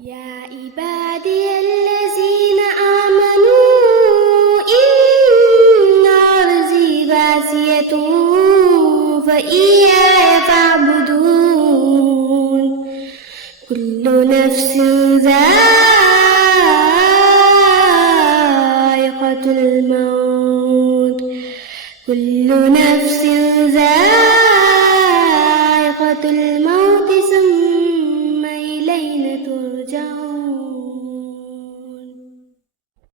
يا عبادي الذين آمنوا إن أرضي واسعة فإياي فاعبدون كل نفس ذائقة